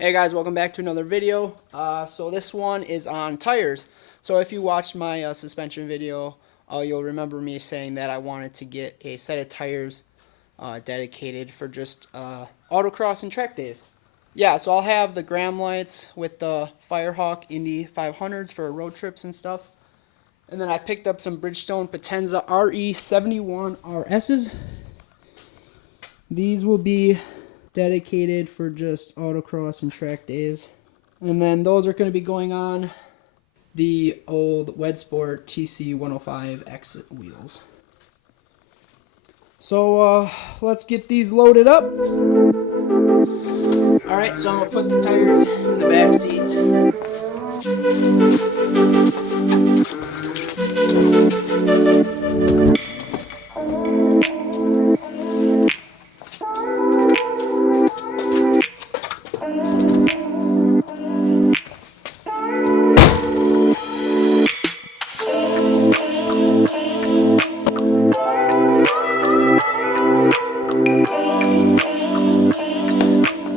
Hey guys, welcome back to another video. So this one is on tires. So if you watched my suspension video, you'll remember me saying that I wanted to get a set of tires dedicated for just autocross and track days. Yeah, so I'll have the Graham lights with the Firehawk Indy 500s for road trips and stuff. And then I picked up some Bridgestone Potenza RE71RSs. These will be dedicated for just autocross and track days. And then those are going to be going on the old Wedssport TC105X wheels. So let's get these loaded up. Alright, so I'm going to put the tires in the back seat.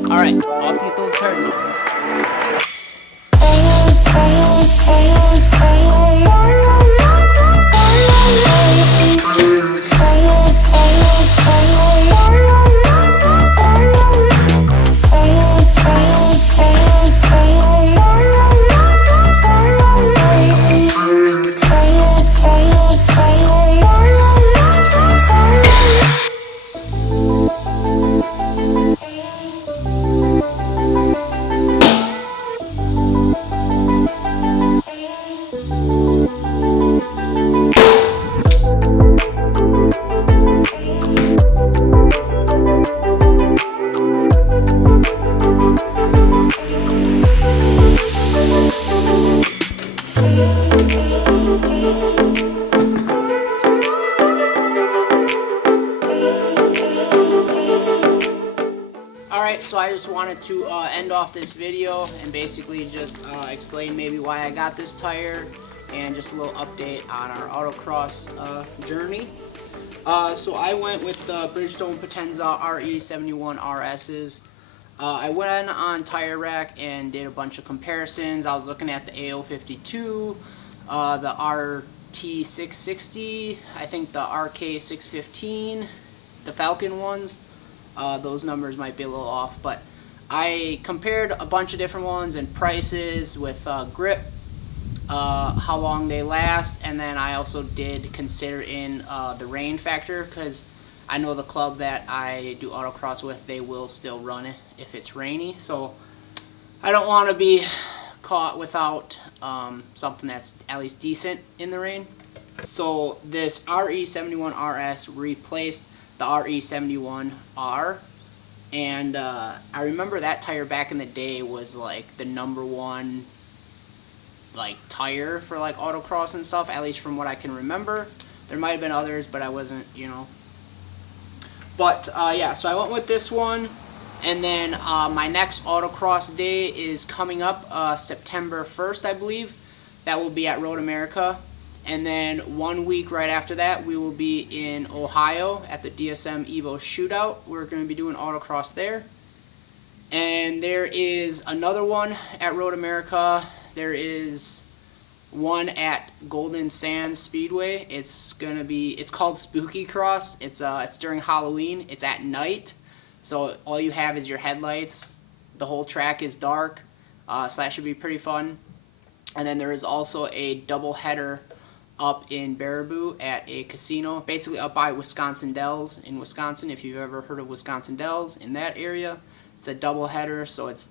Alright, off to get those tires moving. Alright, so I just wanted to end off this video and basically just explain maybe why I got this tire and just a little update on our autocross journey. So I went with the Bridgestone Potenza RE71RSs. I went on Tire Rack and did a bunch of comparisons. I was looking at the AO52, the RT660, I think the RK615, the Falcon ones. Those numbers might be a little off, but I compared a bunch of different ones and prices with grip, how long they last, and then I also did consider in the rain factor, because I know the club that I do autocross with, they will still run it if it's rainy, so I don't want to be caught without something that's at least decent in the rain. So this RE71RS replaced the RE71R, and I remember that tire back in the day was like the #1 like tire for like autocross and stuff, at least from what I can remember. There might have been others, but I wasn't, you know. But yeah, so I went with this one, and then my next autocross day is coming up September 1st, I believe. That will be at Road America. And then 1 week right after that, we will be in Ohio at the DSM Evo Shootout. We're going to be doing autocross there. And there is another one at Road America. There is one at Golden Sands Speedway. It's called Spooky Cross. It's during Halloween. It's at night, so all you have is your headlights. The whole track is dark, so that should be pretty fun. And then there is also a double header up in Baraboo at a casino, basically up by Wisconsin Dells in Wisconsin. If you've ever heard of Wisconsin Dells, in that area, it's a double header, so it's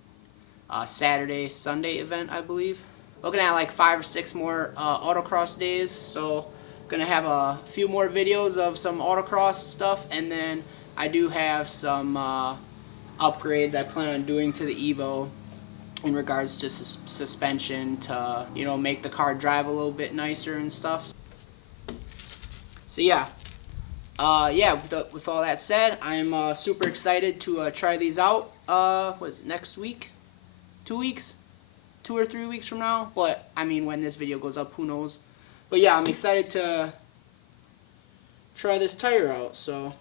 a Saturday, Sunday event, I believe. Looking at like 5 or 6 more autocross days, so gonna have a few more videos of some autocross stuff, and then I do have some upgrades I plan on doing to the Evo in regards to suspension to, you know, make the car drive a little bit nicer and stuff. So yeah, with all that said, I'm super excited to try these out. What is it, next week? 2 weeks? 2 or 3 weeks from now? But I mean, when this video goes up, who knows? But yeah, I'm excited to try this tire out. So